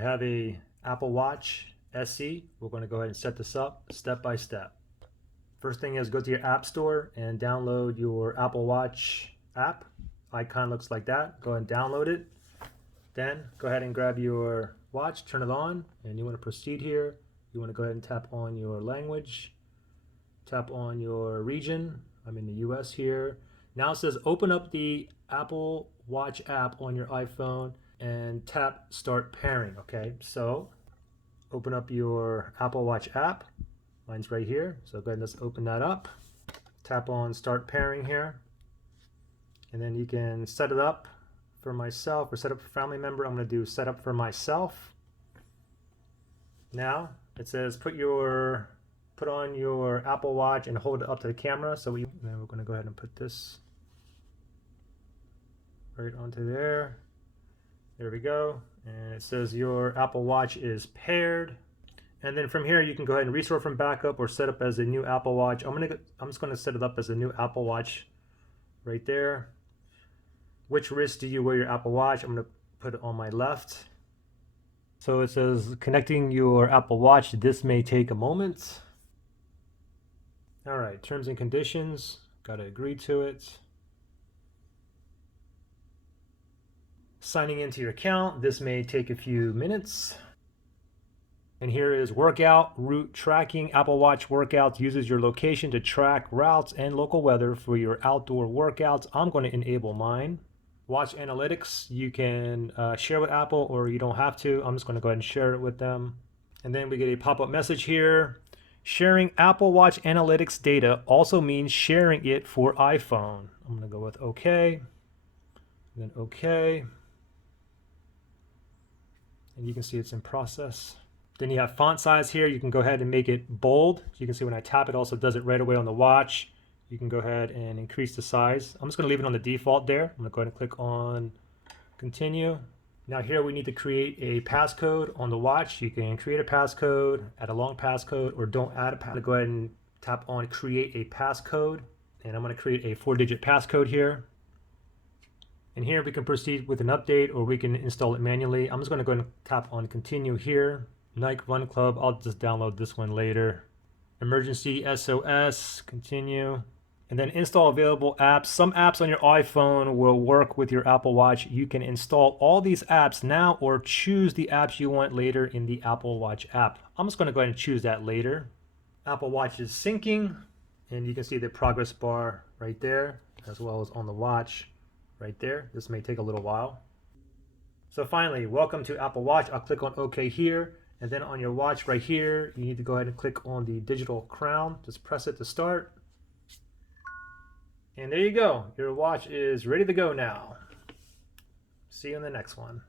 I have a Apple Watch SE. We're going to go ahead and set this up step by step. First thing is go to your App Store and download your Apple Watch app. Icon looks like that. Go ahead and download it. Then go ahead and grab your watch, turn it on, and you want to proceed here. You want to go ahead and tap on your language, tap on your region. I'm in the US here. Now it says open up the Apple Watch app on your iPhone and tap start pairing. Okay, so open up your Apple Watch app. Mine's right here, so go ahead and let's open that up. Tap on start pairing here, and then you can set it up for myself or set up for family member. I'm going to do set up for myself. Now it says put on your Apple Watch and hold it up to the camera. So then we're going to go ahead and put this right onto there. There we go. And it says your Apple Watch is paired. And then from here you can go ahead and restore from backup or set up as a new Apple Watch. I'm just going to set it up as a new Apple Watch right there. Which wrist do you wear your Apple Watch? I'm going to put it on my left. So it says connecting your Apple Watch. This may take a moment. All right, terms and conditions. Got to agree to it. Signing into your account. This may take a few minutes. And here is workout route tracking. Apple Watch workouts uses your location to track routes and local weather for your outdoor workouts. I'm going to enable mine. Watch analytics, you can share with Apple or you don't have to. I'm just going to go ahead and share it with them. And then we get a pop-up message here. Sharing Apple Watch analytics data also means sharing it for iPhone. I'm going to go with OK. And then OK. And you can see it's in process. Then you have font size here. You can go ahead and make it bold. You can see when I tap it also does it right away on the watch. You can go ahead and increase the size. I'm just going to leave it on the default there. I'm going to go ahead and click on continue. Now here we need to create a passcode on the watch. You can create a passcode, add a long passcode, or don't add a passcode. Go ahead and tap on create a passcode. And I'm going to create a 4-digit passcode here. And here we can proceed with an update or we can install it manually. I'm just going to go ahead and tap on continue here. Nike Run Club, I'll just download this one later. Emergency SOS, continue. And then install available apps. Some apps on your iPhone will work with your Apple Watch. You can install all these apps now or choose the apps you want later in the Apple Watch app. I'm just going to go ahead and choose that later. Apple Watch is syncing, and you can see the progress bar right there, as well as on the watch right there. This may take a little while. So finally, welcome to Apple Watch. I'll click on OK here, and then on your watch right here, you need to go ahead and click on the digital crown. Just press it to start. And there you go. Your watch is ready to go now. See you in the next one.